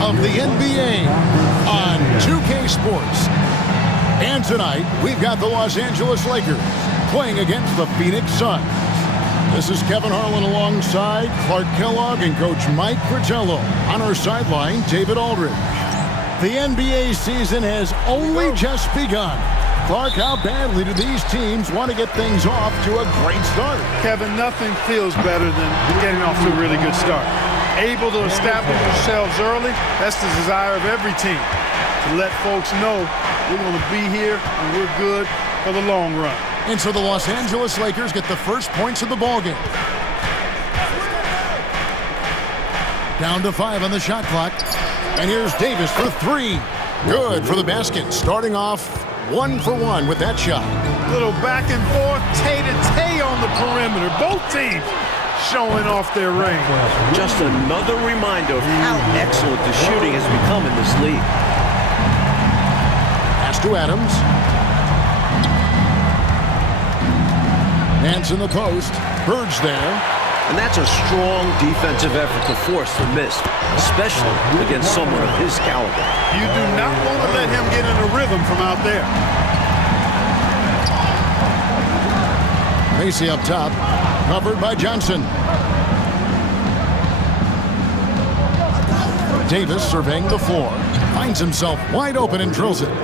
of the NBA on 2K Sports. And tonight, we've got the Los Angeles Lakers playing against the Phoenix Suns. This is Kevin Harlan alongside Clark Kellogg and Coach Mike Fratello. On our sideline, David Aldridge. The NBA season has only just begun. Clark, how badly do these teams want to get things off to a great start? Kevin, nothing feels better than getting off to a really good start. Able to establish yourselves early, that's the desire of every team. To let folks know we're going to be here and we're good for the long run. And so the Los Angeles Lakers get the first points of the ballgame. Down to 5 on the shot clock. And here's Davis for 3. Good for the basket. Starting off 1 for 1 with that shot. Little back and forth, tay-to-tay on the perimeter. Both teams showing off their range. Just another reminder of how excellent the shooting has become in this league. Pass to Adams. Nance in the post. Bird's there. And that's a strong defensive effort to force the miss, especially against someone of his caliber. You do not want to let him get in a rhythm from out there. Macy up top. Covered by Johnson. Davis surveying the floor. Finds himself wide open and drills it.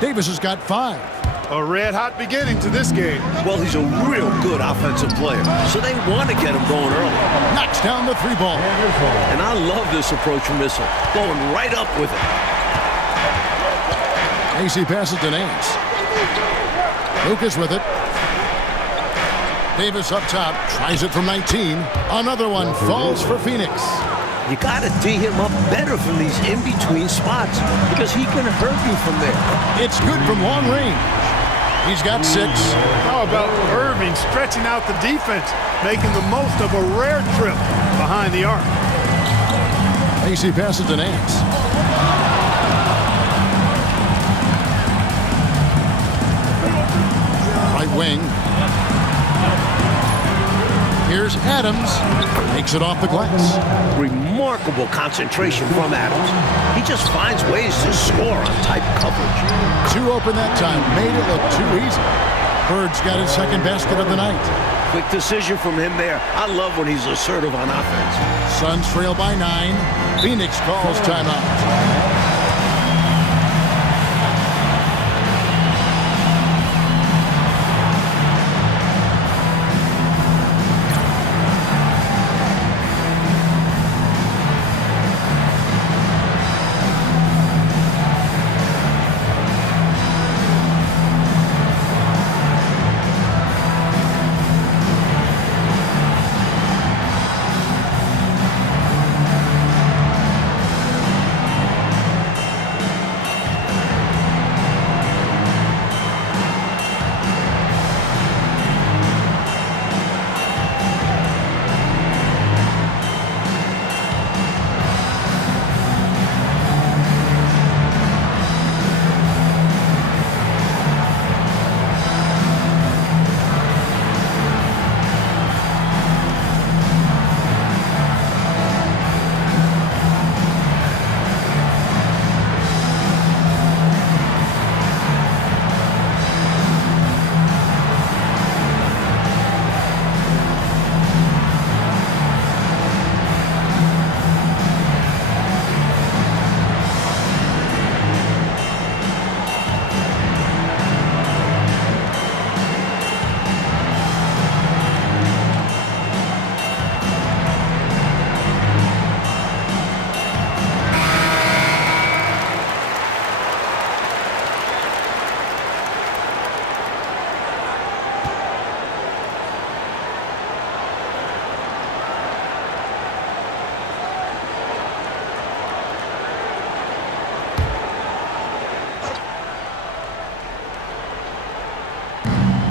Davis has got 5. A red-hot beginning to this game. Well, he's a real good offensive player, so they want to get him going early. Knocks down the 3 ball. And I love this approach from Missile, going right up with it. AC passes to Nance. Lucas with it. Davis up top, tries it from 19. Another one falls for Phoenix. You got to D him up better from these in-between spots because he can hurt you from there. It's good from long range. He's got 6. How about Irving stretching out the defense, making the most of a rare trip behind the arc. AC passes to Nance. Right wing. Here's Adams. Makes it off the glass. Remarkable concentration from Adams. He just finds ways to score on tight coverage. 2 open that time. Made it look too easy. Bird's got his second basket of the night. Quick decision from him there. I love when he's assertive on offense. Suns trail by 9. Phoenix calls timeout.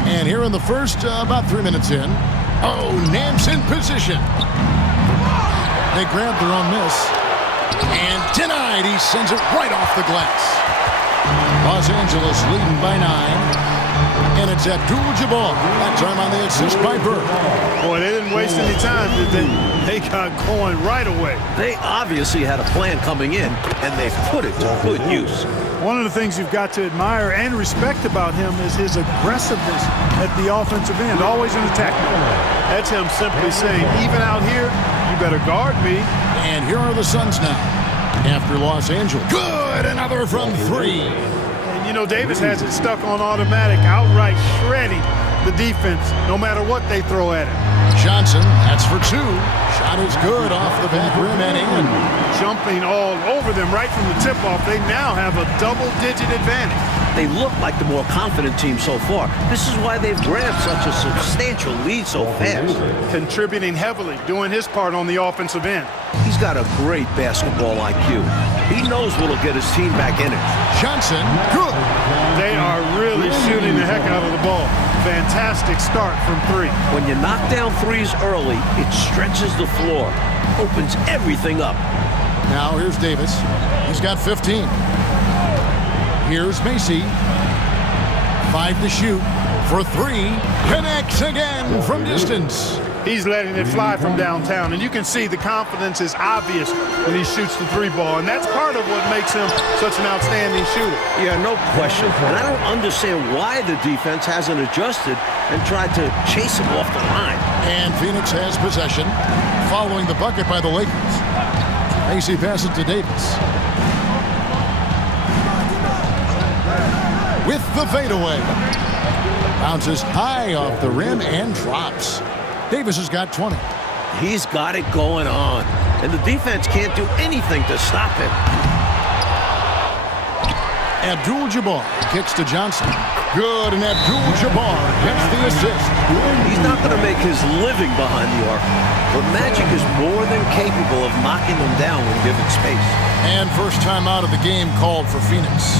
And here in the first, about 3 minutes in. Oh, Nance in position. They grabbed their own miss. And denied. He sends it right off the glass. Los Angeles leading by 9. And it's Abdul-Jabbar. That time on the assist by Bird. Boy, they didn't waste any time, did they? They got going right away. They obviously had a plan coming in, and they put it to good use. One of the things you've got to admire and respect about him is his aggressiveness at the offensive end, always in attack mode. That's him simply saying, even out here, you better guard me. And here are the Suns now. After Los Angeles. Good! Another from three. And, you know, Davis has it stuck on automatic, outright shredding the defense, no matter what they throw at him. Johnson, that's for two. Shot is good off the back rim and in. Jumping all over them right from the tip-off. They now have a double-digit advantage. They look like the more confident team so far. This is why they've grabbed such a substantial lead so fast. Contributing heavily, doing his part on the offensive end. He's got a great basketball IQ. He knows what'll get his team back in it. Johnson, good. They are really shooting the heck out of the ball. Fantastic start from three. When you knock down threes early, it stretches the floor, opens everything up. Now here's Davis. He's got 15. Here's Macy. 5 to shoot for three. Connects again from distance. He's letting it fly from downtown, and you can see the confidence is obvious when he shoots the three ball, and that's part of what makes him such an outstanding shooter. Yeah, no question. And I don't understand why the defense hasn't adjusted and tried to chase him off the line. And Phoenix has possession, following the bucket by the Lakers. Macy passes to Davis. With the fadeaway. Bounces high off the rim and drops. Davis has got 20. He's got it going on, and the defense can't do anything to stop him. Abdul-Jabbar kicks to Johnson. Good, and Abdul-Jabbar gets the assist. He's not going to make his living behind the arc, but Magic is more than capable of knocking them down when given space. And first time out of the game called for Phoenix.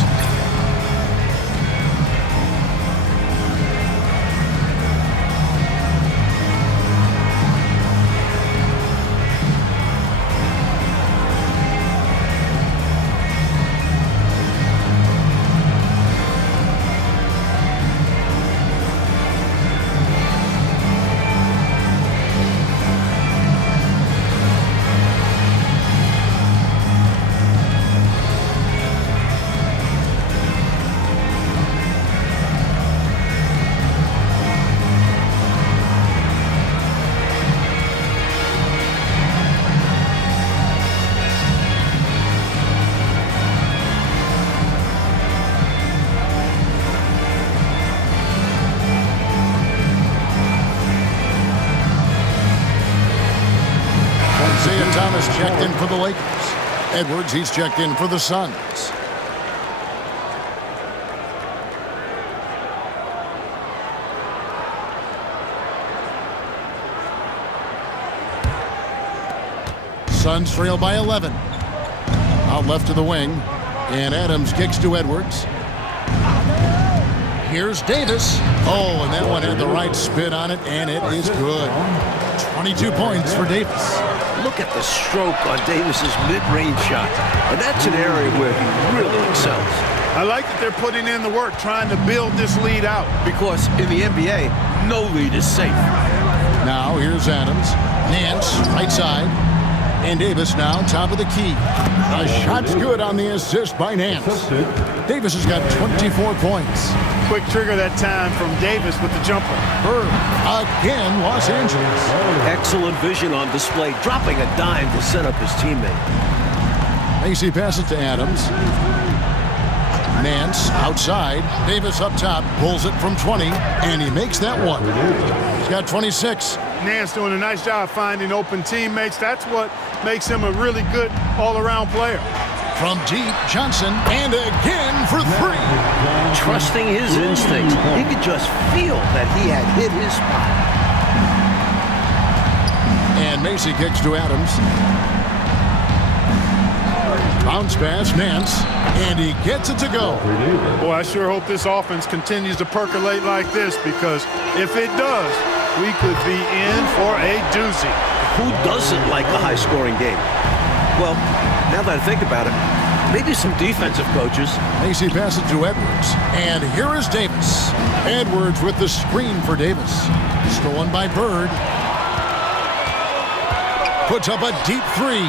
Isaiah Thomas checked in for the Lakers. Edwards, he's checked in for the Suns. Suns trail by 11. Out left to the wing. And Adams kicks to Edwards. Here's Davis. Oh, and that one had the right spin on it, and it is good. 22 points for Davis. Look at the stroke on Davis's mid-range shot. And that's an area where he really excels. I like that they're putting in the work, trying to build this lead out. Because in the NBA, no lead is safe. Now here's Adams. Nance, right side. And Davis now top of the key. A shot's good on the assist by Nance. Davis has got 24 points. Quick trigger that time from Davis with the jumper. Bird, again, Los Angeles. Excellent vision on display, dropping a dime to set up his teammate. Macy passes to Adams. Nance outside. Davis up top, pulls it from 20, and he makes that one. He's got 26. Nance doing a nice job finding open teammates. That's what makes him a really good all-around player. From deep, Johnson, and again for three. Trusting his instincts, he could just feel that he had hit his spot. And Macy kicks to Adams. Bounce pass, Nance, and he gets it to go. Boy, I sure hope this offense continues to percolate like this, because if it does, we could be in for a doozy. Who doesn't like a high-scoring game? Well, now that I think about it, Maybe some defensive coaches. Macy passes to Edwards. And here is Davis. Edwards with the screen for Davis. Stolen by Bird. Puts up a deep three.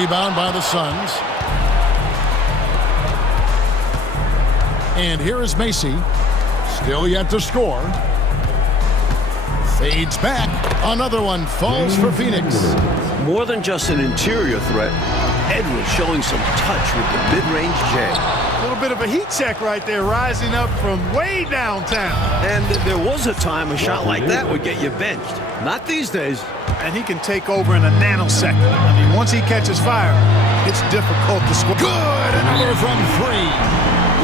Rebound by the Suns. And here is Macy. Still yet to score. Fades back. Another one falls for Phoenix. More than just an interior threat, Edwards showing some touch with the mid-range J. A little bit of a heat check right there, rising up from way downtown. And there was a time a shot like that would get you benched. Not these days. And he can take over in a nanosecond. I mean, once he catches fire, it's difficult to score. Good! Another from three.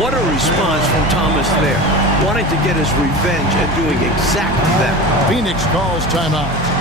What a response from Thomas there. Wanting to get his revenge and doing exactly that. Phoenix calls timeout.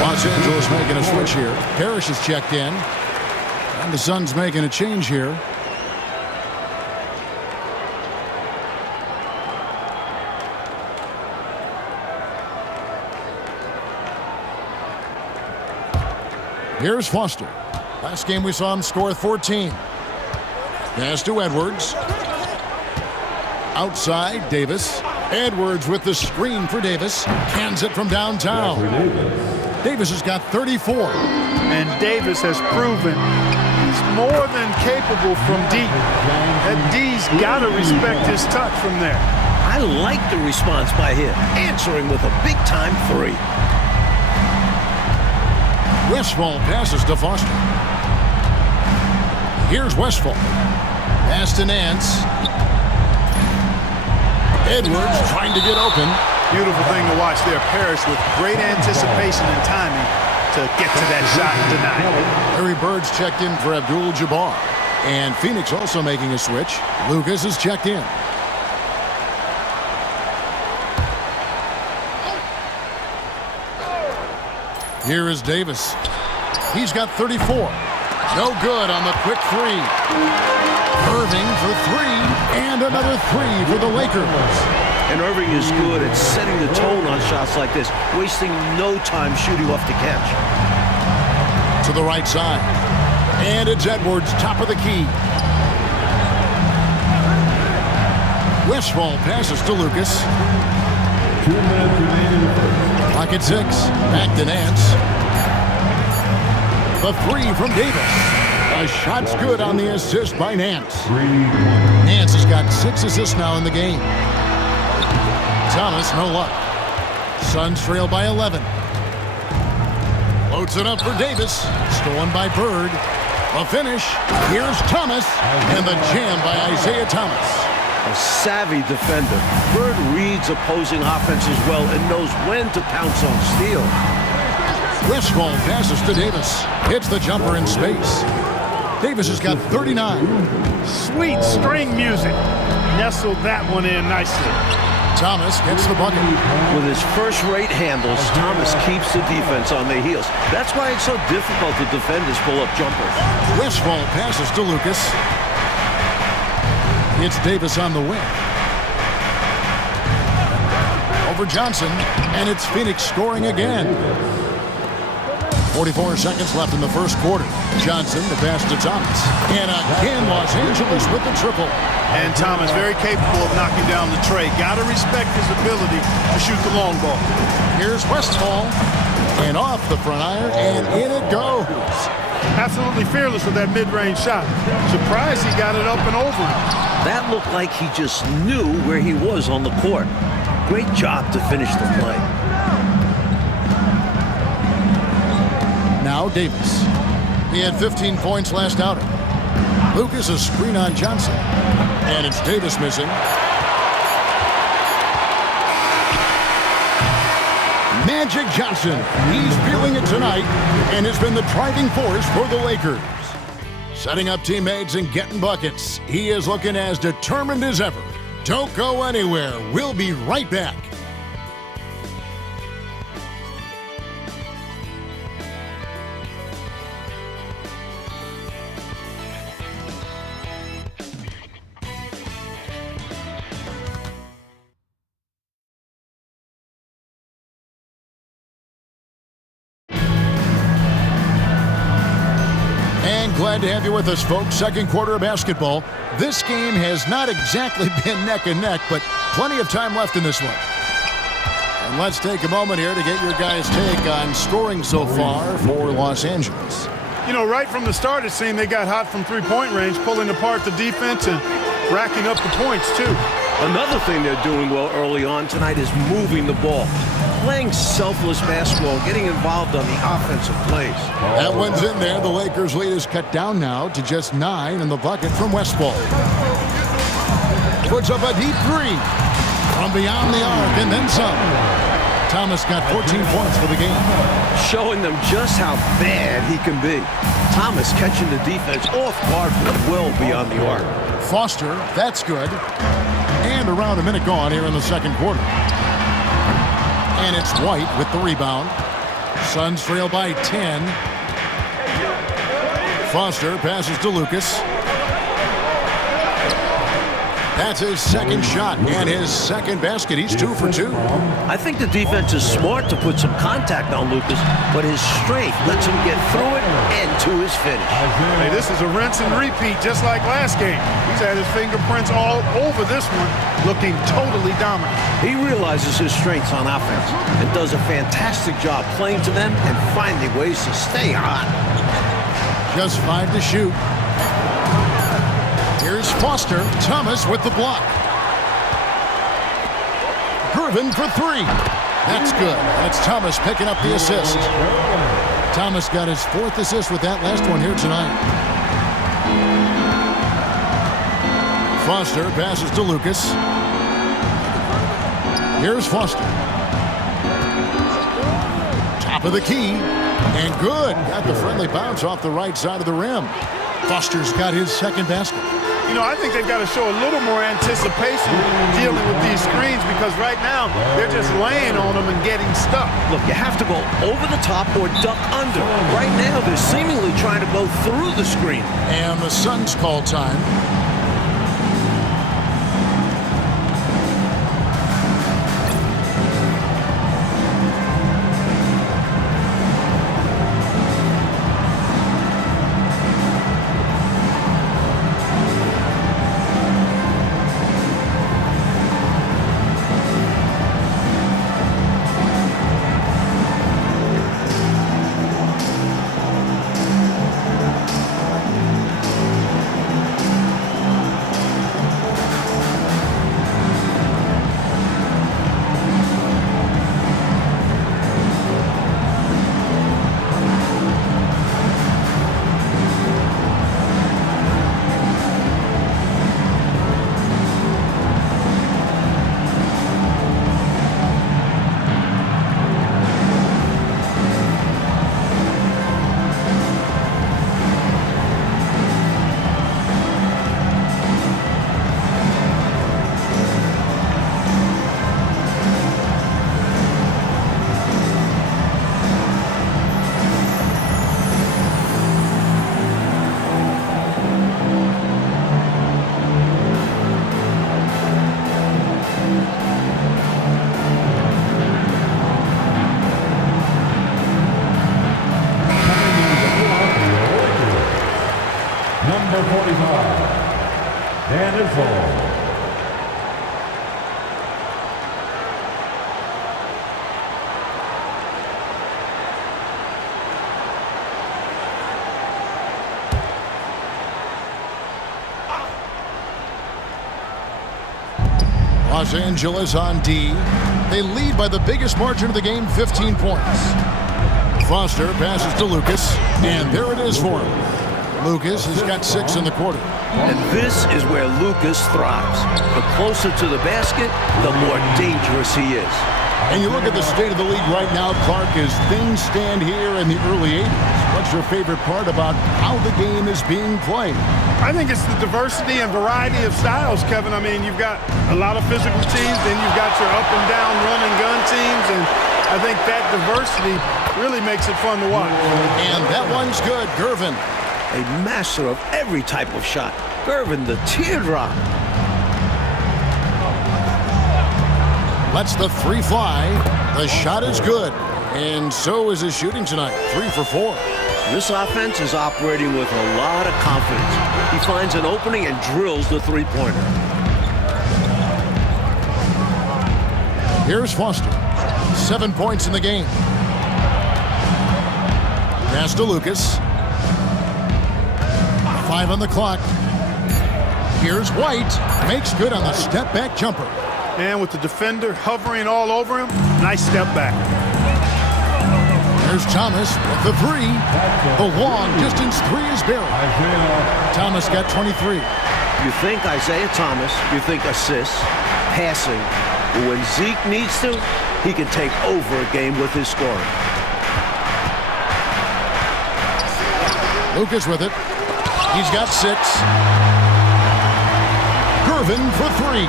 Los Angeles making a switch here. Parrish is checked in. And the Suns making a change here. Here's Foster. Last game we saw him score 14. Pass to Edwards. Outside, Davis. Edwards with the screen for Davis. Hands it from downtown. Davis has got 34. And Davis has proven he's more than capable from deep. That D's got to respect his touch from there. I like the response by him, answering with a big-time three. Westphal passes to Foster. Here's Westphal. Pass to Nance. Edwards trying to get open. Beautiful thing to watch there. Parrish with great anticipation and timing to get to that shot and deny it. Larry Bird's checked in for Abdul-Jabbar. And Phoenix also making a switch. Lucas is checked in. Here is Davis. He's got 34. No good on the quick three. Irving for three. And another three for the Lakers. And Irving is good at setting the tone on shots like this, wasting no time shooting off the catch. To the right side. And it's Edwards, top of the key. Westphal passes to Lucas. 2 minutes remaining in the first. Clock at 6. Back to Nance. The three from Davis. The shot's good on the assist by Nance. Nance has got 6 assists now in the game. Thomas, no luck. Suns trail by 11. Loads it up for Davis. Stolen by Bird. A finish. Here's Thomas. And the jam by Isaiah Thomas. A savvy defender. Bird reads opposing offenses well and knows when to pounce on steal. Westphal passes to Davis. Hits the jumper in space. Davis has got 39. Sweet string music. Nestled that one in nicely. Thomas gets the bucket. With his first-rate handles, Thomas keeps the defense on their heels. That's why it's so difficult to defend his pull-up jumpers. Westphal passes to Lucas. It's Davis on the wing. Over Johnson, and it's Phoenix scoring again. 44 seconds left in the first quarter. Johnson, the pass to Thomas. And again, Los Angeles with the triple. And Thomas very capable of knocking down the tray. Got to respect his ability to shoot the long ball. Here's Westphal. And off the front iron, and in it goes. Absolutely fearless with that mid-range shot. Surprised he got it up and over him. That looked like he just knew where he was on the court. Great job to finish the play. Now Davis. He had 15 points last outing. Lucas a screen on Johnson. And it's Davis missing. Magic Johnson. He's feeling it tonight and has been the driving force for the Lakers. Setting up teammates and getting buckets. He is looking as determined as ever. Don't go anywhere. We'll be right back. Glad to have you with us, folks. Second quarter of basketball. This game has not exactly been neck and neck, but plenty of time left in this one. And let's take a moment here to get your guys' take on scoring so far for Los Angeles. You know, right from the start, it seemed they got hot from three-point range, pulling apart the defense and racking up the points, too. Another thing they're doing well early on tonight is moving the ball. Playing selfless basketball, getting involved on the offensive plays. That one's in there. The Lakers' lead is cut down now to just 9 in the bucket from Westphal. Puts up a deep three from beyond the arc and then some. Thomas got 14 points for the game. Showing them just how bad he can be. Thomas catching the defense off guard from well beyond the arc. Foster, that's good. And around a minute gone here in the second quarter. And it's White with the rebound. Suns trail by 10. Foster passes to Lucas. That's his second shot and his second basket. He's 2 for 2. I think the defense is smart to put some contact on Lucas, but his strength lets him get through it and to his finish. Hey, this is a rinse and repeat just like last game. He's had his fingerprints all over this one, looking totally dominant. He realizes his strengths on offense and does a fantastic job playing to them and finding ways to stay hot. Just 5 to shoot. Here's Foster. Thomas with the block. Gervin for 3. That's good. And it's Thomas picking up the assist. Thomas got his 4th assist with that last one here tonight. Foster passes to Lucas. Here's Foster. Top of the key. And good. Got the friendly bounce off the right side of the rim. Foster's got his second basket. You know, I think they've got to show a little more anticipation dealing with these screens because right now they're just laying on them and getting stuck. Look, you have to go over the top or duck under. Right now, they're seemingly trying to go through the screen. And the Suns call time. Number 45, Dan Issel. Los Angeles on D. They lead by the biggest margin of the game, 15 points. Foster passes to Lucas, and there it is for him. Lucas has got 6 in the quarter. And this is where Lucas thrives. The closer to the basket, the more dangerous he is. And you look at the state of the league right now, Clark, as things stand here in the early 80s. What's your favorite part about how the game is being played? I think it's the diversity and variety of styles, Kevin. I mean, you've got a lot of physical teams, then you've got your up and down run and gun teams, and I think that diversity really makes it fun to watch. And that one's good, Gervin. A master of every type of shot. Gervin, the teardrop. Lets the 3 fly. The shot is good. And so is his shooting tonight. 3 for 4. This offense is operating with a lot of confidence. He finds an opening and drills the three-pointer. Here's Foster. 7 points in the game. Pass to Lucas. 5 on the clock. Here's White. Makes good on the step-back jumper. And with the defender hovering all over him, nice step back. There's Thomas with the 3. The long distance 3 is buried. Thomas got 23. You think Isaiah Thomas, you think assists, passing. But when Zeke needs to, he can take over a game with his scoring. Lucas with it. He's got 6. Gervin for 3.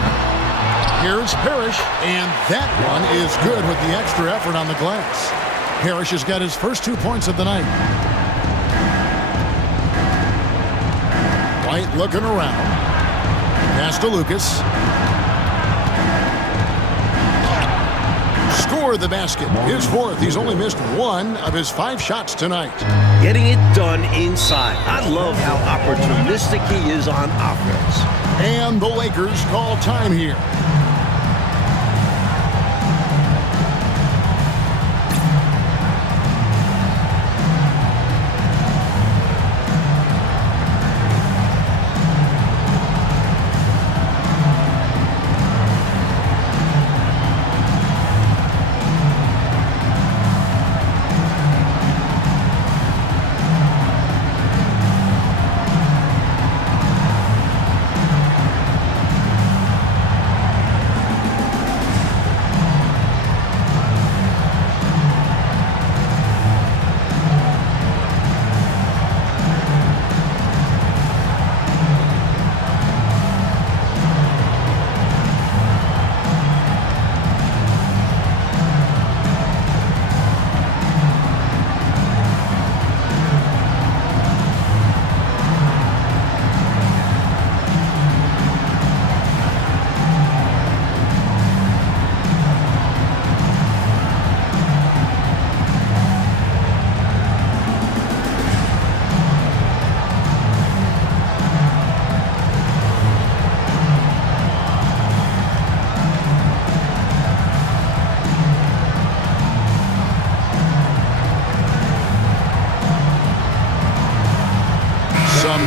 Here's Parrish, and that one is good with the extra effort on the glass. Parrish has got his first 2 points of the night. White looking around. Pass to Lucas. Score the basket. His 4th. He's only missed 1 of his 5 shots tonight. Getting it done inside. I love how opportunistic he is on offense. And the Lakers call time here.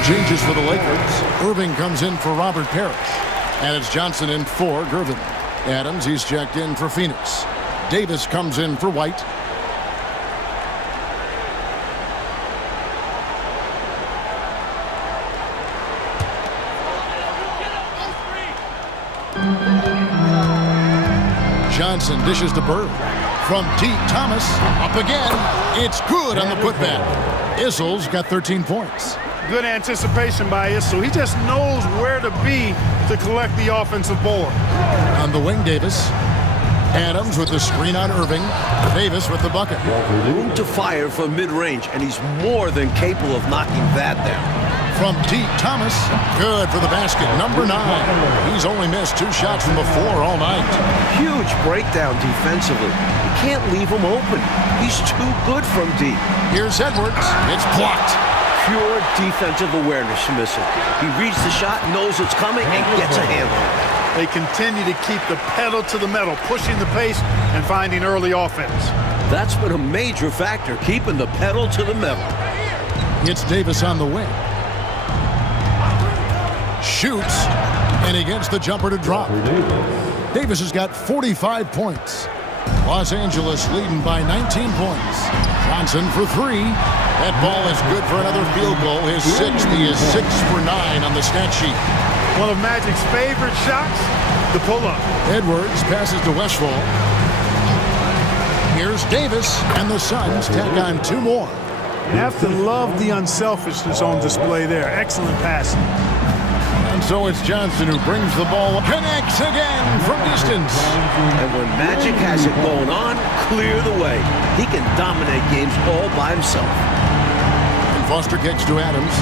Changes for the Lakers. Irving comes in for Robert Parrish. And it's Johnson in for Gervin. Adams, he's checked in for Phoenix. Davis comes in for White. Johnson dishes to Bird. From deep, Thomas up again. It's good on the putback. Issel's got 13 points. Good anticipation by Issel. He just knows where to be to collect the offensive board. On the wing, Davis. Adams with the screen on Irving. Davis with the bucket. Room to fire from mid-range, and he's more than capable of knocking that down. From deep, Thomas. Good for the basket. Number 9. He's only missed 2 shots from the floor all night. Huge breakdown defensively. You can't leave him open. He's too good from deep. Here's Edwards. It's blocked. Pure defensive awareness missing. He reads the shot, knows it's coming, and gets a handle. They continue to keep the pedal to the metal, pushing the pace and finding early offense. That's been a major factor, keeping the pedal to the metal. It's Davis on the wing. Shoots, and he gets the jumper to drop. Davis has got 45 points. Los Angeles leading by 19 points. Johnson for three. That ball is good for another field goal. His sixth. He is 6 for 9 on the stat sheet. One of Magic's favorite shots, the pull-up. Edwards passes to Westphal. Here's Davis, and the Suns tack on 2 more. You have to love the unselfishness on display there. Excellent passing. And so it's Johnson who brings the ball, connects again from distance. And when Magic has it going on, clear the way. He can dominate games all by himself. And Foster kicks to Adams.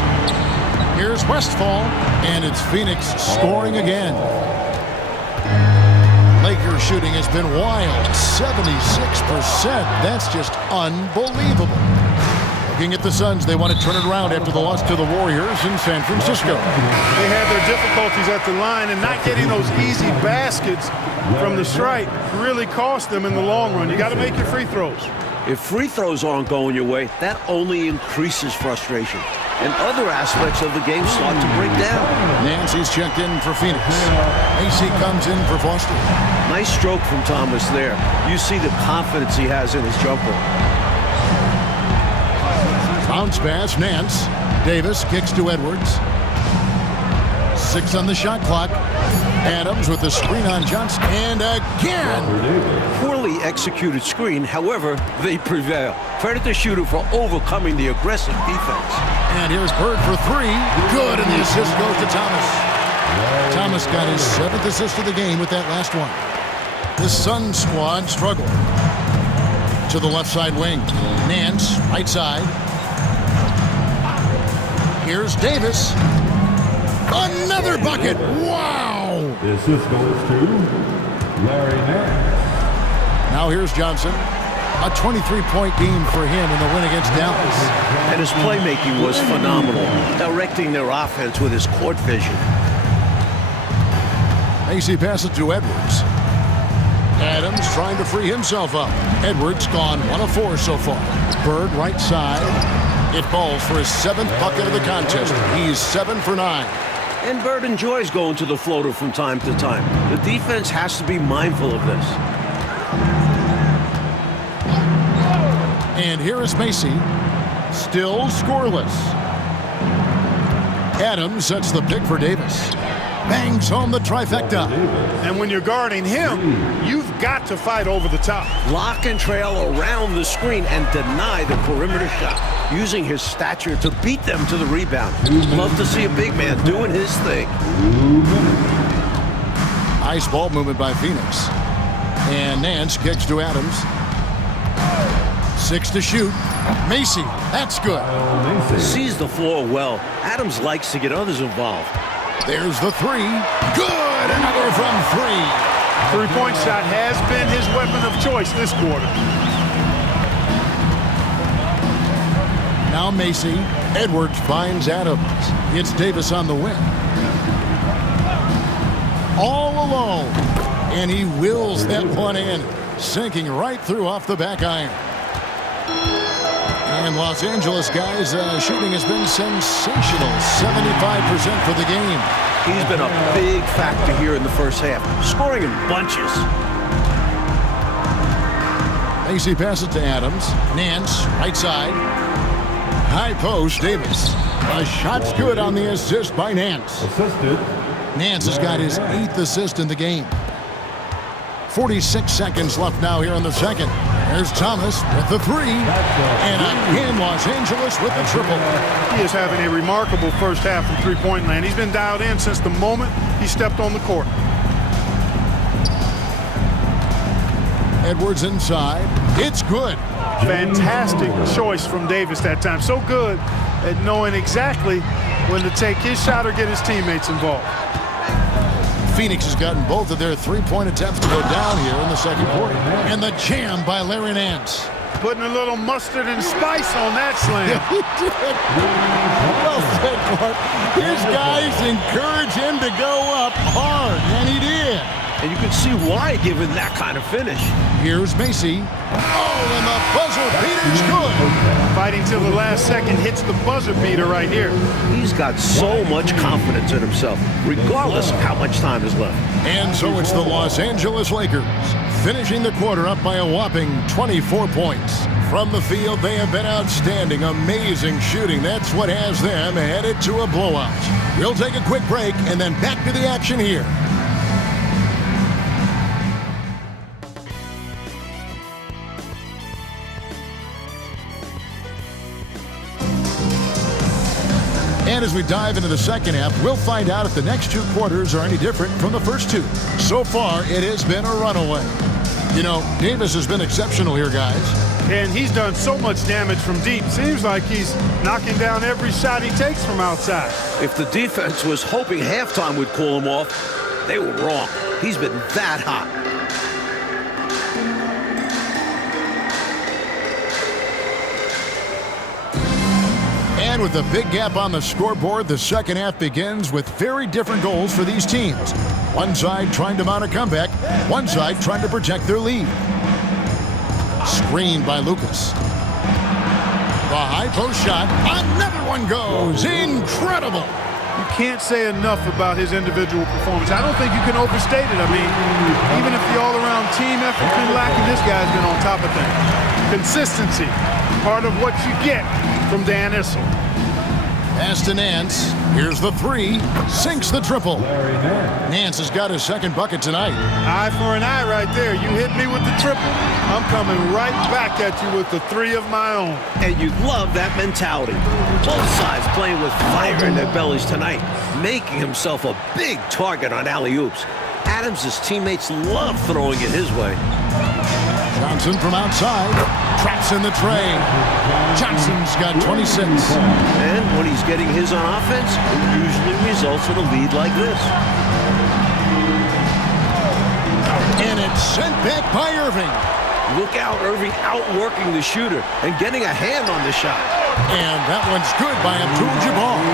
Here's Westphal, and it's Phoenix scoring again. Lakers shooting has been wild, 76%. That's just unbelievable. Looking at the Suns, they want to turn it around after the loss to the Warriors in San Francisco. They had their difficulties at the line, and not getting those easy baskets from the stripe really cost them in the long run. You got to make your free throws. If free throws aren't going your way, that only increases frustration. And other aspects of the game start to break down. Nancy's checked in for Phoenix. AC comes in for Foster. Nice stroke from Thomas there. You see the confidence he has in his jumper. Bounce pass, Nance. Davis kicks to Edwards. 6 on the shot clock. Adams with the screen on Johnson. And again. Poorly executed screen, however, they prevail. Credit the shooter for overcoming the aggressive defense. And here's Bird for 3. Good, and the assist goes to Thomas. Thomas got his 7th assist of the game with that last one. The Sun squad struggled. To the left side wing. Nance, right side. Here's Davis. Another bucket. Wow. The assist goes to Larry Nance. Now here's Johnson. A 23-point game for him in the win against Dallas. And his playmaking was phenomenal, directing their offense with his court vision. Macy passes to Edwards. Adams trying to free himself up. Edwards gone 1 of 4 so far. Bird right side. It falls for his 7th bucket of the contest. He's 7 for 9. And Bird enjoys going to the floater from time to time. The defense has to be mindful of this. And here is Macy. Still scoreless. Adams sets the pick for Davis. Bangs home the trifecta. And when you're guarding him, you've got to fight over the top. Lock and trail around the screen and deny the perimeter shot, using his stature to beat them to the rebound. Love to see a big man doing his thing. Nice ball movement by Phoenix. And Nance kicks to Adams. 6 to shoot. Macy, that's good. Sees the floor well. Adams likes to get others involved. There's the 3. Good! Another from 3. Three-point shot has been his weapon of choice this quarter. Now Macy. Edwards finds Adams. It's Davis on the wing. All alone. And he wills that one in. Sinking right through off the back iron. And Los Angeles guys, shooting has been sensational. 75% for the game. He's been a big factor here in the first half, scoring in bunches. Macy passes to Adams. Nance, right side. High post, Davis. A shot's good on the assist by Nance. Assisted. Nance has got his 8th assist in the game. 46 seconds left now here in the second. There's Thomas with the 3. And again, Los Angeles with the triple. He is having a remarkable first half from three-point land. He's been dialed in since the moment he stepped on the court. Edwards inside. It's good. Fantastic choice from Davis that time. So good at knowing exactly when to take his shot or get his teammates involved. Phoenix has gotten both of their three-point attempts to go down here in the second quarter. And the jam by Larry Nance. Putting a little mustard and spice on that slam. He did. Well said, Clark. His guys encourage him to go up hard, and he did. And you can see why given that kind of finish. Here's Macy. Oh, and the buzzer beater's good. Fighting till the last second, hits the buzzer beater right here. He's got so much confidence in himself, regardless of how much time is left. And so it's the Los Angeles Lakers, finishing the quarter up by a whopping 24 points. From the field, they have been outstanding, amazing shooting. That's what has them headed to a blowout. We'll take a quick break and then back to the action here. And as we dive into the second half, we'll find out if the next two quarters are any different from the first two. So far, it has been a runaway. You know, Davis has been exceptional here, guys. And he's done so much damage from deep. Seems like he's knocking down every shot he takes from outside. If the defense was hoping halftime would cool him off, they were wrong. He's been that hot. And with a big gap on the scoreboard, the second half begins with very different goals for these teams. One side trying to mount a comeback, one side trying to protect their lead. Screened by Lucas. The high post shot, another one goes. Incredible. You can't say enough about his individual performance. I don't think you can overstate it. I mean, even if the all-around team effort's been lacking, this guy's been on top of things. Consistency, part of what you get from Dan Issel. Pass to Nance. Here's the three. Sinks the triple. Nance has got his second bucket tonight. Eye for an eye right there. You hit me with the triple, I'm coming right back at you with the three of my own. And you love that mentality. Both sides playing with fire in their bellies tonight, making himself a big target on alley-oops. Adams' teammates love throwing it his way. Johnson from outside. Traps in the tray. Johnson's got 26. And when he's getting his on offense, it usually results in a lead like this. And it's sent back by Irving. Look out, Irving outworking the shooter and getting a hand on the shot. And that one's good by Abdul-Jabbar.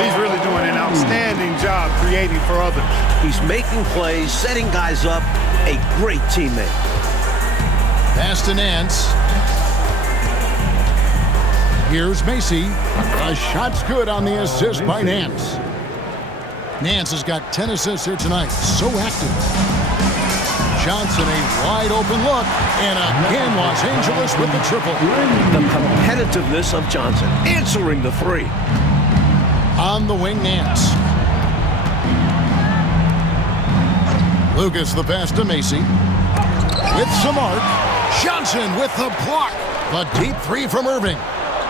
He's really doing an outstanding job creating for others. He's making plays, setting guys up, a great teammate. Pass to Nance. Here's Macy. The shot's good on the assist by Nance. Nance has got 10 assists here tonight. So active. Johnson, a wide open look. And again, Los Angeles with the triple. The competitiveness of Johnson, answering the three. On the wing, Nance. Lucas, the pass to Macy. With some arc. Johnson with the block. The deep three from Irving.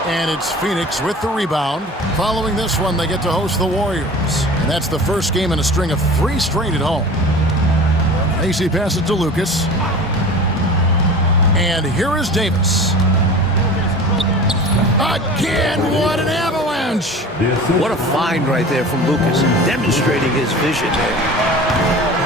And it's Phoenix with the rebound. Following this one, they get to host the Warriors. And that's the first game in a string of 3 straight at home. Macy passes to Lucas. And here is Davis. Again, what an avalanche. What a find right there from Lucas, demonstrating his vision.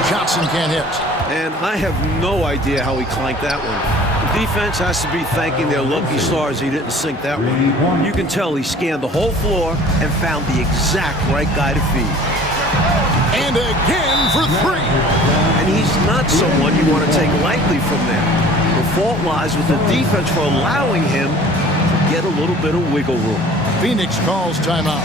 Johnson can't hit. And I have no idea how he clanked that one. The defense has to be thanking their lucky stars he didn't sink that one. You can tell he scanned the whole floor and found the exact right guy to feed. And again for 3. And he's not someone you want to take lightly from there. The fault lies with the defense for allowing him to get a little bit of wiggle room. Phoenix calls timeout.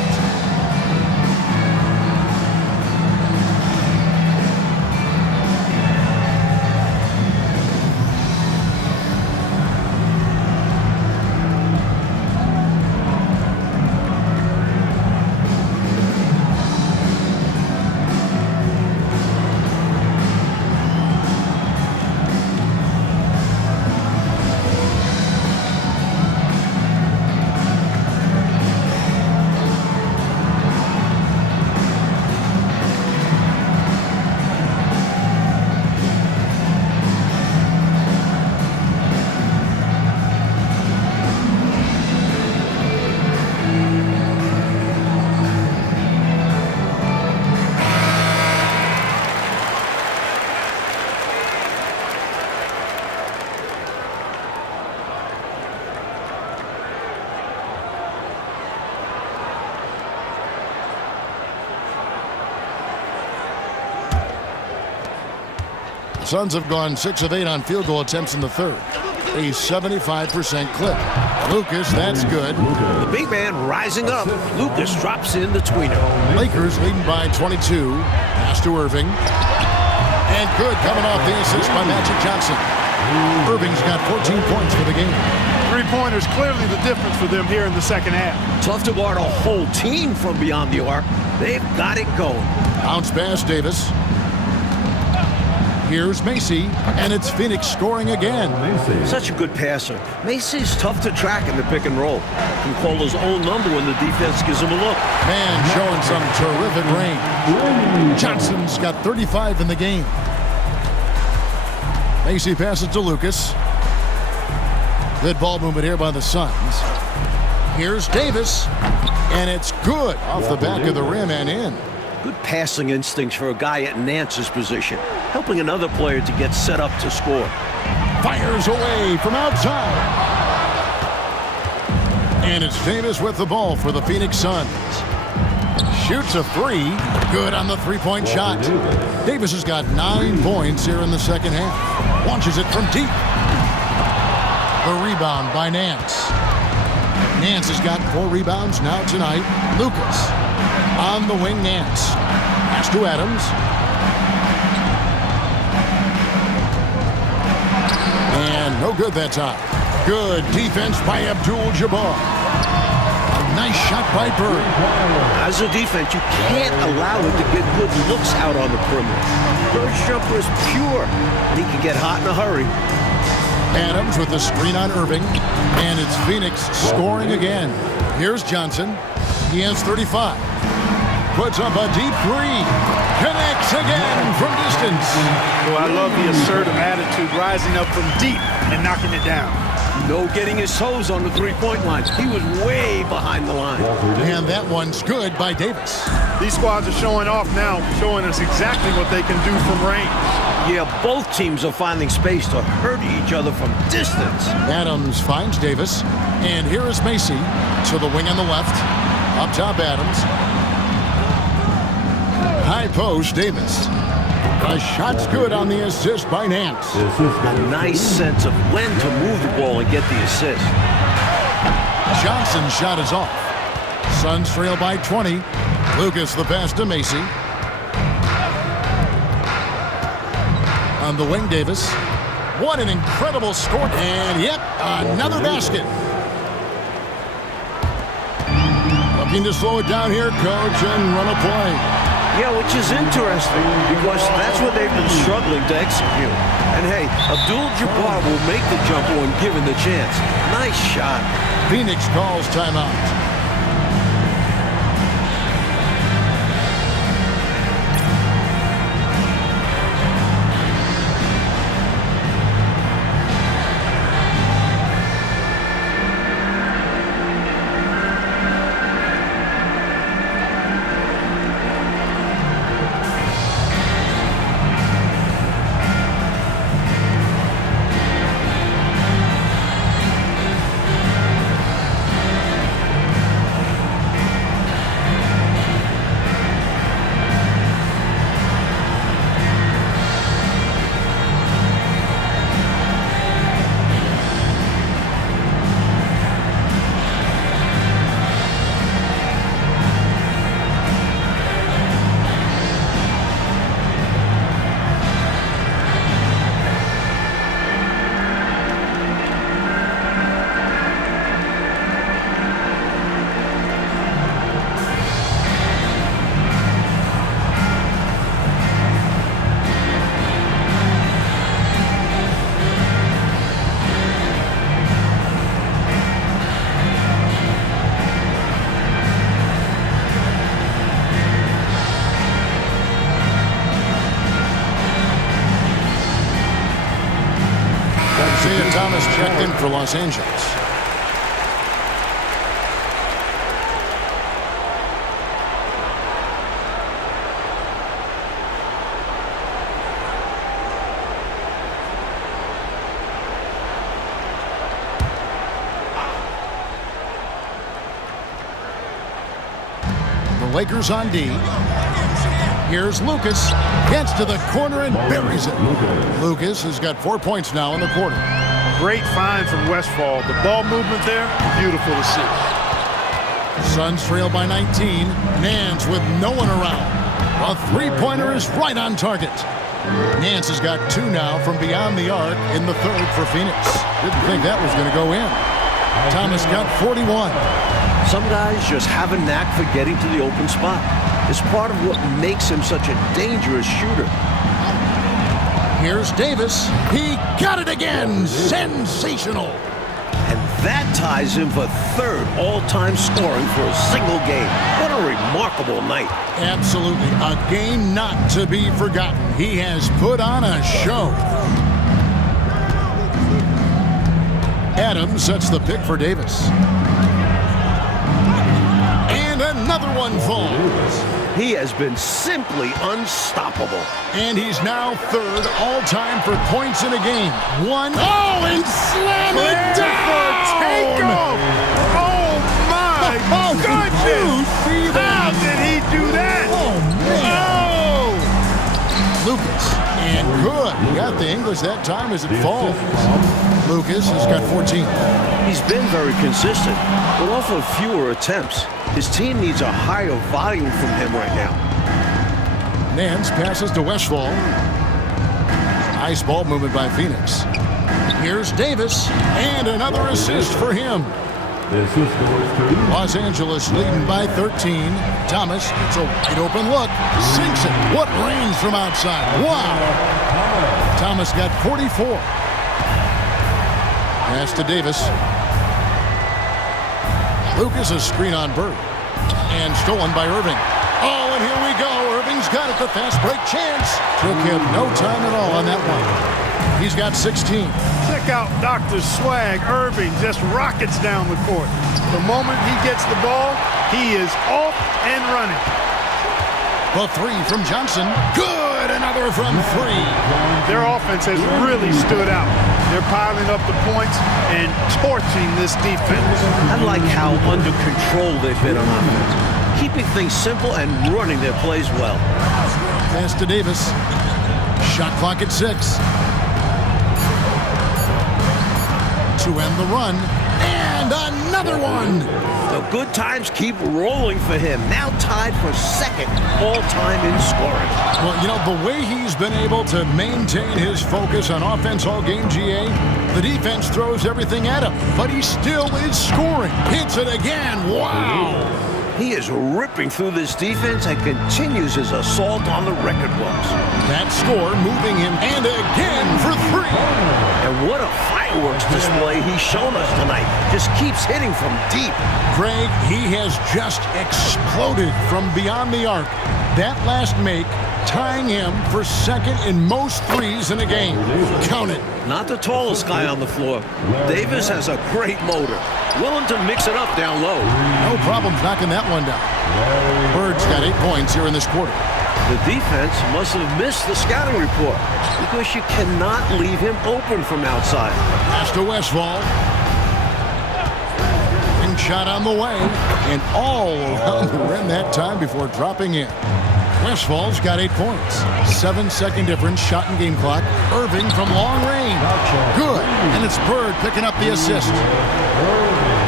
Suns have gone 6 of 8 on field goal attempts in the third. A 75% clip. Lucas, that's good. The big man rising up. Lucas drops in the tweener. Lakers leading by 22. Pass to Irving. And good coming off the assist by Magic Johnson. Irving's got 14 points for the game. Three-pointers clearly the difference for them here in the second half. Tough to guard a whole team from beyond the arc. They've got it going. Bounce pass, Davis. Here's Macy, and it's Phoenix scoring again. Such a good passer. Macy's tough to track in the pick and roll. Can call his own number when the defense gives him a look. Man showing some terrific range. Johnson's got 35 in the game. Macy passes to Lucas. Good ball movement here by the Suns. Here's Davis, and it's good off the back of the rim and in. Good passing instincts for a guy at Nance's position, helping another player to get set up to score. Fires away from outside. And it's Davis with the ball for the Phoenix Suns. Shoots a three. Good on the three-point shot. Davis has got 9 points here in the second half. Launches it from deep. The rebound by Nance. Nance has got 4 rebounds now tonight. Lucas on the wing, Nance. Pass to Adams. And no good that time. Good defense by Abdul-Jabbar. Nice shot by Bird. As a defense, you can't allow him to get good looks out on the perimeter. Bird's jumper is pure, and he can get hot in a hurry. Adams with the screen on Irving, and it's Phoenix scoring again. Here's Johnson. He has 35. Puts up a deep three. Connects again from distance. Well, I love the assertive attitude, rising up from deep and knocking it down. No getting his toes on the three-point line. He was way behind the line. And that one's good by Davis. These squads are showing off now, showing us exactly what they can do from range. Yeah, both teams are finding space to hurt each other from distance. Adams finds Davis. And here is Macy to the wing on the left. Up top, Adams. High post, Davis. The shot's good on the assist by Nance. A nice sense of when to move the ball and get the assist. Johnson's shot is off. Suns trail by 20. Lucas the pass to Macy. On the wing, Davis. What an incredible score. And yep, another basket. Looking to slow it down here, coach, and run a play. Yeah, which is interesting because that's what they've been struggling to execute. And hey, Abdul-Jabbar will make the jumper when given the chance. Nice shot. Phoenix calls timeout. Isaiah Thomas checked in for Los Angeles. The Lakers on D. Here's Lucas. Gets to the corner and buries it. Lucas has got 4 points now in the quarter. Great find from Westfall. The ball movement there, beautiful to see. Suns trail by 19. Nance with no one around. A three-pointer is right on target. Nance has got 2 now from beyond the arc in the third for Phoenix. Didn't think that was going to go in. Thomas got 41. Some guys just have a knack for getting to the open spot. It's part of what makes him such a dangerous shooter. Here's Davis. He got it again. Sensational. And that ties him for 3rd all-time scoring for a single game. What a remarkable night. Absolutely. A game not to be forgotten. He has put on a show. Adams sets the pick for Davis. And another one falls. He has been simply unstoppable. And he's now 3rd all-time for points in a game. One. Oh, and slam it down! Takeoff! Oh, my goodness! How did he do that? Oh, man. Oh! Lucas. And good. He got the English that time as it falls. Lucas has got 14. He's been very consistent, but off of fewer attempts. His team needs a higher volume from him right now. Nance passes to Westfall. Nice ball movement by Phoenix. Here's Davis, and another assist for him. The assist goes to Los Angeles leading by 13. Thomas gets a wide open look. Sinks it. What range from outside. Wow. Thomas got 44. Pass to Davis. Lucas a screen on Bird. And stolen by Irving. Oh, and here we go. Irving's got it. The fast break chance. Took him no time at all on that one. He's got 16. Check out Dr. Swag. Irving just rockets down the court. The moment he gets the ball, he is off and running. The 3 from Johnson. Good. Another from 3. Their offense has really stood out. They're piling up the points and torching this defense. I like how under control they've been on offense, keeping things simple and running their plays well. Pass to Davis. Shot clock at 6. To end the run. And another one. The good times keep rolling for him. Now tied for 2nd all-time in scoring. Well, you know, the way he's been able to maintain his focus on offense all game, GA, the defense throws everything at him, but he still is scoring. Hits it again. Wow. He is ripping through this defense and continues his assault on the record books. That score moving him, and again for 3. And what a fireworks display he's shown us tonight. Just keeps hitting from deep. Greg, he has just exploded from beyond the arc. That last make tying him for 2nd in most threes in a game. Count it. Not the tallest guy on the floor. Davis has a great motor. Willing to mix it up down low. No problems knocking that one down. Bird's got 8 points here in this quarter. The defense must have missed the scouting report because you cannot leave him open from outside. Pass to Westfall. And shot on the way. And all around the rim that time before dropping in. Westfall's got 8 points. 7-second difference, shot and game clock. Irving from long range. Good. And it's Bird picking up the assist.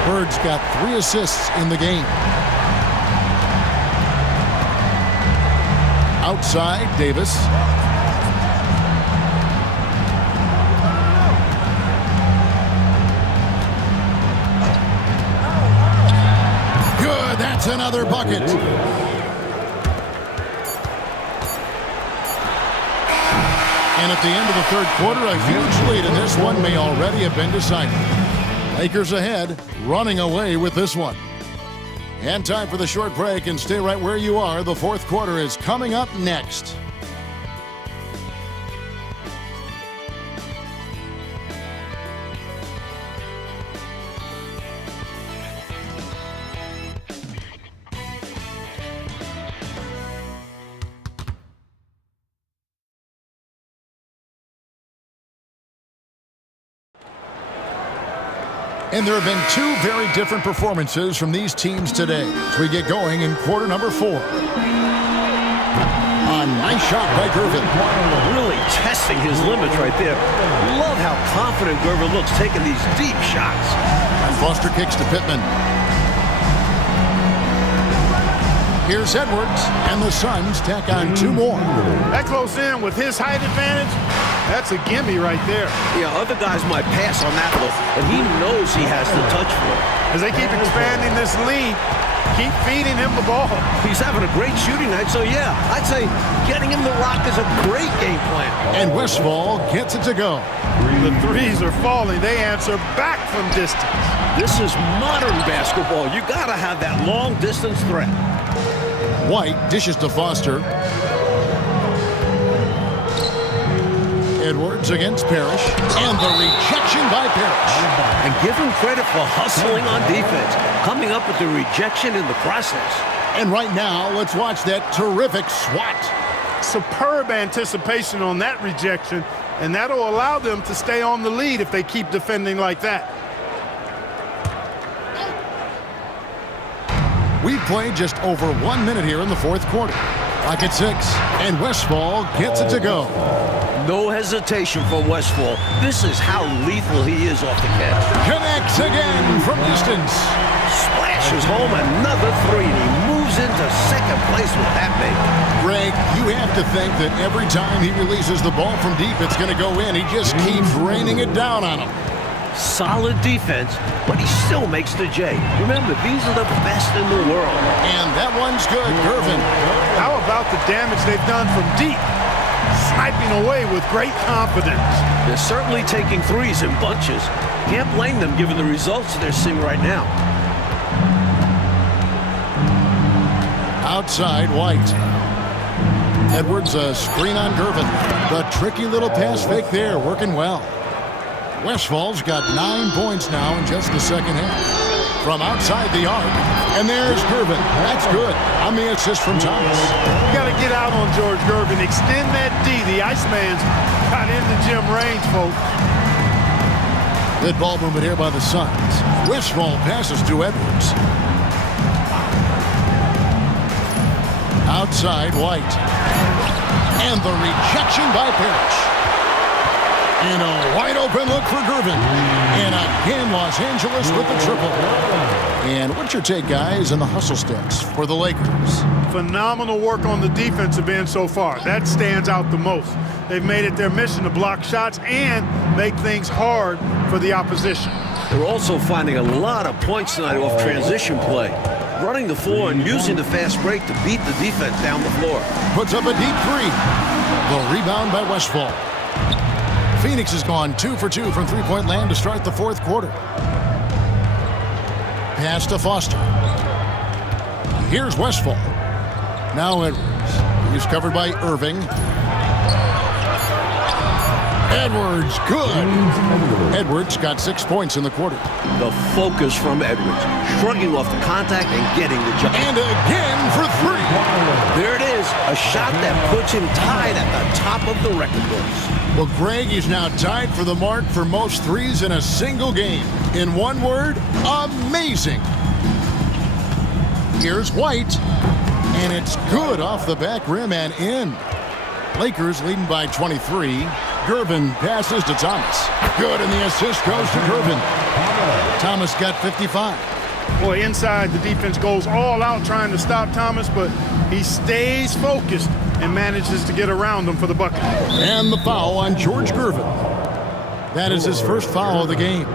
Bird's got 3 assists in the game. Outside, Davis. Good. That's another bucket. And at the end of the 3rd quarter, a huge lead, and this one may already have been decided. Lakers ahead, running away with this one. And time for the short break, and stay right where you are. The 4th quarter is coming up next. And there have been 2 very different performances from these teams today as we get going in quarter number 4. A A nice shot by Gervin. Really testing his limits right there. Love how confident Gervin looks taking these deep shots. And Foster kicks to Pittman. Here's Edwards, and the Suns tack on 2 more. That close in with his height advantage, that's a gimme right there. Yeah, other guys might pass on that look, and he knows he has the touch for it. As they keep expanding this lead, keep feeding him the ball. He's having a great shooting night, so yeah, I'd say getting him the rock is a great game plan. And Westphal gets it to go. The threes are falling. They answer back from distance. This is modern basketball. You gotta have that long distance threat. White dishes to Foster. Edwards against Parrish. And the rejection by Parrish. And give him credit for hustling on defense, coming up with the rejection in the process. And right now, let's watch that terrific swat. Superb anticipation on that rejection, and that'll allow them to stay on the lead if they keep defending like that. We've played just over 1 minute here in the 4th quarter. Clock at 6, and Westphal gets it to go. No hesitation for Westphal. This is how lethal he is off the catch. Connects again from distance. Splashes home another 3, and he moves into 2nd place with that make. Greg, you have to think that every time he releases the ball from deep, it's going to go in. He just keeps raining it down on him. Solid defense, but he still makes the J. Remember, these are the best in the world. And that one's good, Gervin. How about the damage they've done from deep? Sniping away with great confidence. They're certainly taking threes in bunches. Can't blame them given the results they're seeing right now. Outside, White. Edwards, a screen on Gervin. The tricky little pass fake there, working well. Westphal's got 9 points now in just the 2nd half. From outside the arc, and there's Gervin. That's good on the assist from Thomas. You got to get out on George Gervin. Extend that D. The Iceman's got into gym range, folks. Good ball movement here by the Suns. Westphal passes to Edwards. Outside, White. And the rejection by Parrish. And a wide-open look for Gervin. And again, Los Angeles with the triple. And what's your take, guys, on the hustle stats for the Lakers? Phenomenal work on the defensive end so far. That stands out the most. They've made it their mission to block shots and make things hard for the opposition. They're also finding a lot of points tonight off transition play. Running the floor and using the fast break to beat the defense down the floor. Puts up a deep 3. The rebound by Westphal. Phoenix has gone 2 for 2 from three-point land to start the 4th quarter. Pass to Foster. Here's Westphal. Now Edwards. He's covered by Irving. Edwards, good. Edwards got 6 points in the quarter. The focus from Edwards, shrugging off the contact and getting the jump. And again for 3. There it is, a shot that puts him tied at the top of the record books. Well, Greg is now tied for the mark for most threes in a single game. In one word, amazing. Here's White, and it's good off the back rim and in. Lakers leading by 23. Gervin passes to Thomas. Good, and the assist goes to Gervin. Thomas got 55. Boy, inside, the defense goes all out trying to stop Thomas, but he stays focused and manages to get around him for the bucket. And the foul on George Gervin. That is his first foul of the game.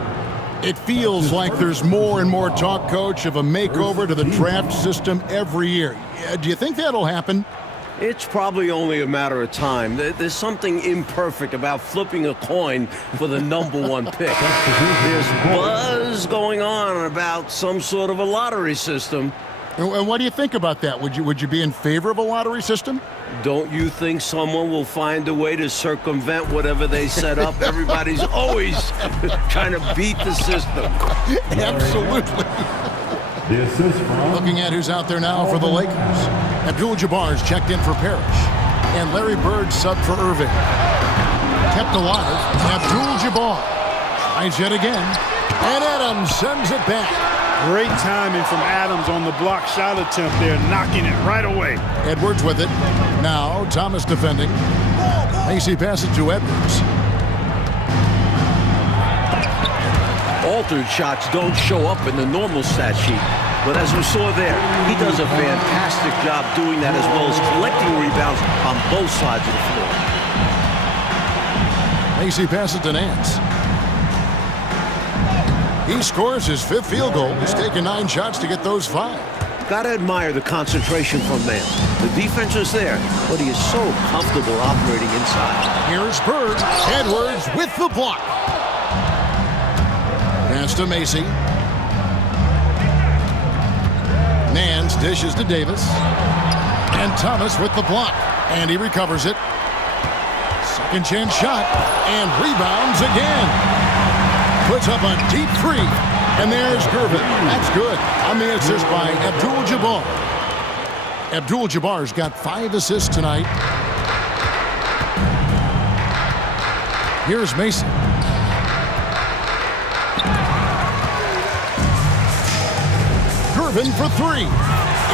It feels like there's more and more talk, Coach, of a makeover to the draft system every year. Do you think that'll happen? It's probably only a matter of time. There's something imperfect about flipping a coin for the #1 pick. There's buzz going on about some sort of a lottery system. And what do you think about that? Would you be in favor of a lottery system? Don't you think someone will find a way to circumvent whatever they set up? Everybody's always trying to beat the system. Absolutely. The assist from Looking at who's out there now for the Lakers. Abdul-Jabbar's checked in for Parrish. And Larry Bird subbed for Irving. Kept alive, Abdul-Jabbar. Tries yet again. And Adams sends it back. Great timing from Adams on the block shot attempt there, knocking it right away. Edwards with it. Now Thomas defending. Macy passes to Edwards. Altered shots don't show up in the normal stat sheet. But as we saw there, he does a fantastic job doing that, as well as collecting rebounds on both sides of the floor. Macy passes to Nance. He scores his 5th field goal. He's taken 9 shots to get those 5. Gotta admire the concentration from Nance. The defense is there, but he is so comfortable operating inside. Here's Bird. Edwards with the block. Pass to Macy. Nance dishes to Davis. And Thomas with the block. And he recovers it. Second chance shot. And rebounds again. Puts up a deep 3. And there's Gervin. That's good. On the assist by Abdul-Jabbar. Abdul-Jabbar's got 5 assists tonight. Here's Mason. Gervin for 3.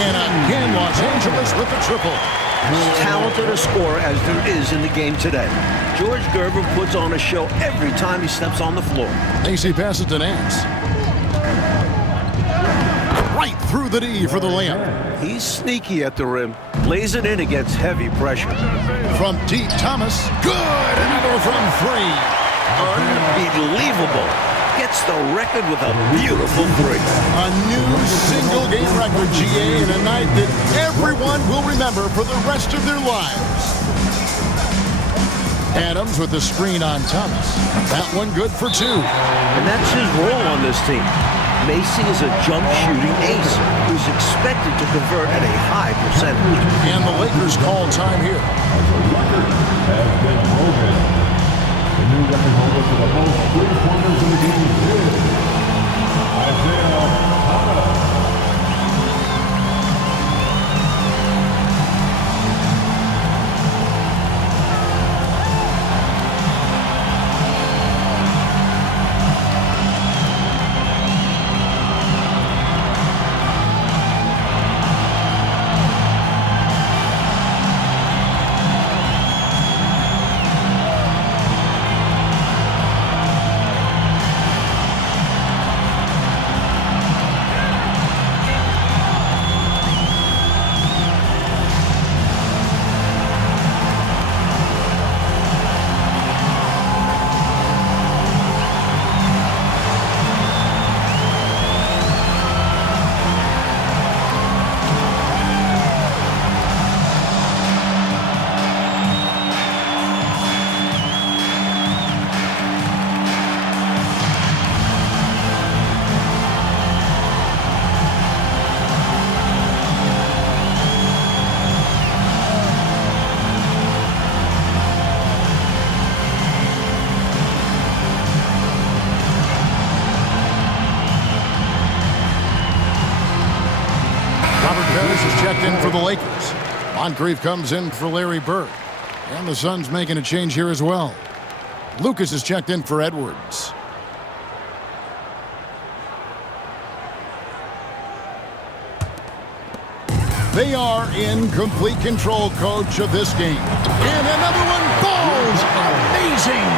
And again, Los Angeles with the triple. As talented a scorer as there is in the game today, George Gervin puts on a show every time he steps on the floor. Macy passes to Nance. Right through the D for the layup. He's sneaky at the rim, lays it in against heavy pressure. From deep, Thomas. Good! Another from 3. Unbelievable. Gets the record with a beautiful 3. A new single-game record, GA, in a night that everyone will remember for the rest of their lives. Adams with the screen on Thomas. That one good for 2. And that's his role on this team. Macy is a jump-shooting ace who's expected to convert at a high percentage. And the Lakers call time here. Has been broken. The new record holder for the most three-pointers in the game is Isaiah Thomas. Checked in for the Lakers. Moncrief comes in for Larry Bird. And the Suns making a change here as well. Lucas is checked in for Edwards. They are in complete control, coach, of this game. And another one falls. Amazing.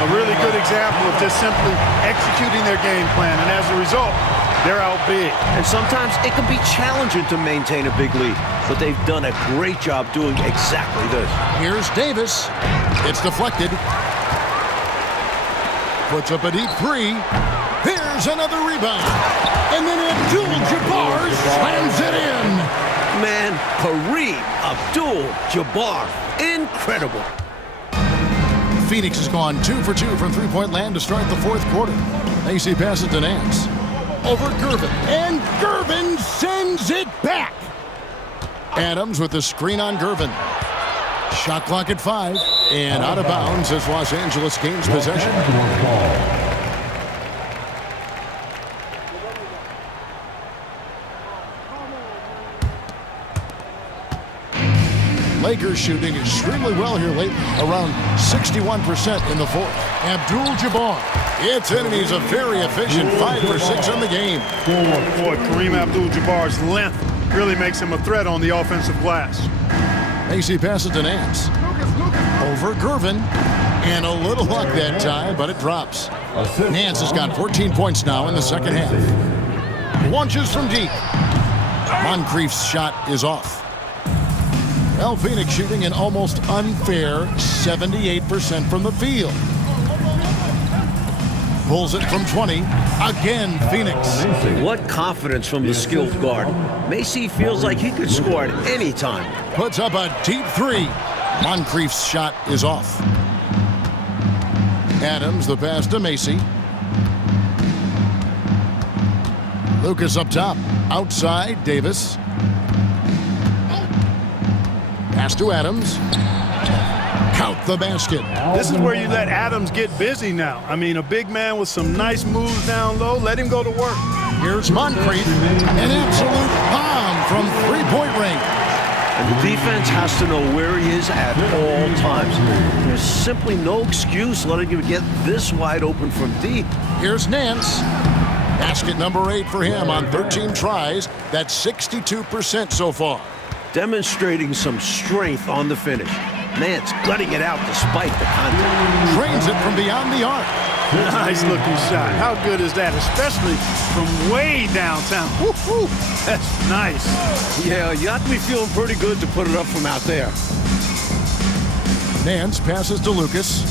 A really good example of just simply executing their game plan. And as a result, they're out big. And sometimes it can be challenging to maintain a big lead, but they've done a great job doing exactly this. Here's Davis. It's deflected. Puts up a deep 3. Here's another rebound. And then Abdul-Jabbar slams it in. Man, Kareem Abdul-Jabbar. Incredible. Phoenix has gone 2 for 2 from three-point land to start the 4th quarter. AC passes to Nance. Over Gervin. And Gervin sends it back. Adams with the screen on Gervin. Shot clock at 5. And out of bounds as Los Angeles gains possession. Lakers shooting extremely well here lately, around 61% in the 4th. Abdul-Jabbar. It's in, and he's a very efficient 5 for 6 on the game. Boy, Kareem Abdul-Jabbar's length really makes him a threat on the offensive glass. Macy passes to Nance. Over Gervin. And a little luck that time, but it drops. Nance has got 14 points now in the second half. Launches from deep. Moncrief's shot is off. Well, Phoenix shooting an almost unfair 78% from the field. Pulls it from 20. Again, Phoenix. What confidence from the skilled guard. Macy feels like he could score at any time. Puts up a deep three. Moncrief's shot is off. Adams, the pass to Macy. Lucas up top. Outside, Davis. Pass to Adams. Count the basket. This is where you let Adams get busy now. I mean, a big man with some nice moves down low. Let him go to work. Here's Moncrief. An absolute bomb from three-point range. And the defense has to know where he is at all times. There's simply no excuse letting him get this wide open from deep. Here's Nance. Basket number 8 for him on 13 tries. That's 62% so far. Demonstrating some strength on the finish. Nance gutting it out despite the contact. Drains it from beyond the arc. Nice looking shot. How good is that? Especially from way downtown. Woo-hoo. That's nice. Yeah, you have to be feeling pretty good to put it up from out there. Nance passes to Lucas.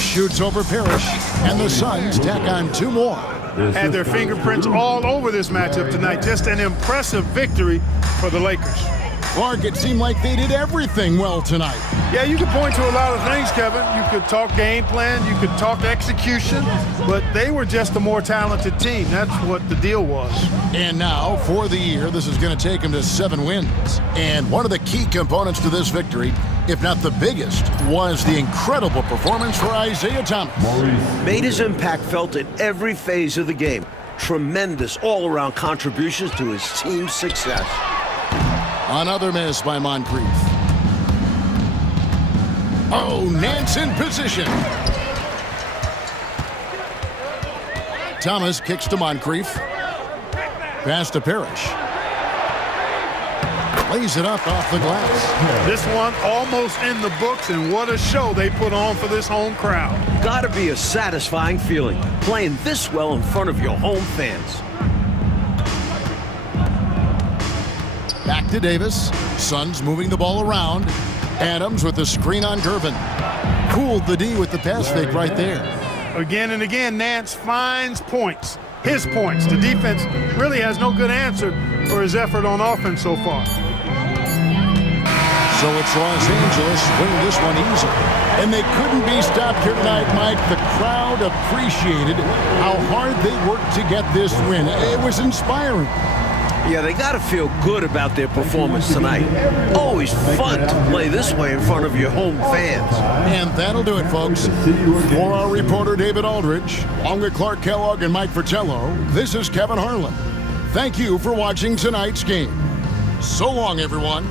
Shoots over Parrish. And the Suns tack on 2 more. Had their fingerprints all over this matchup tonight. Just an impressive victory for the Lakers. Clark, it seemed like they did everything well tonight. Yeah, you could point to a lot of things, Kevin. You could talk game plan, you could talk execution, but they were just a more talented team. That's what the deal was. And now, for the year, this is going to take them to 7 wins. And one of the key components to this victory, if not the biggest, was the incredible performance for Isaiah Thomas. Made his impact felt in every phase of the game. Tremendous all-around contributions to his team's success. Another miss by Moncrief. Oh, Nance in position. Thomas kicks to Moncrief. Pass to Parrish. Lays it up off the glass. This one almost in the books, and what a show they put on for this home crowd. Gotta be a satisfying feeling, playing this well in front of your home fans. Back to Davis. Suns moving the ball around. Adams with the screen on Gervin. Fooled the D with the pass fake right there. Again and again, Nance finds points. His points. The defense really has no good answer for his effort on offense so far. So it's Los Angeles winning this one easy. And they couldn't be stopped here tonight, Mike. The crowd appreciated how hard they worked to get this win. It was inspiring. Yeah, they got to feel good about their performance tonight. Always fun to play this way in front of your home fans. And that'll do it, folks. For our reporter, David Aldridge, along with Clark Kellogg and Mike Fratello, this is Kevin Harlan. Thank you for watching tonight's game. So long, everyone.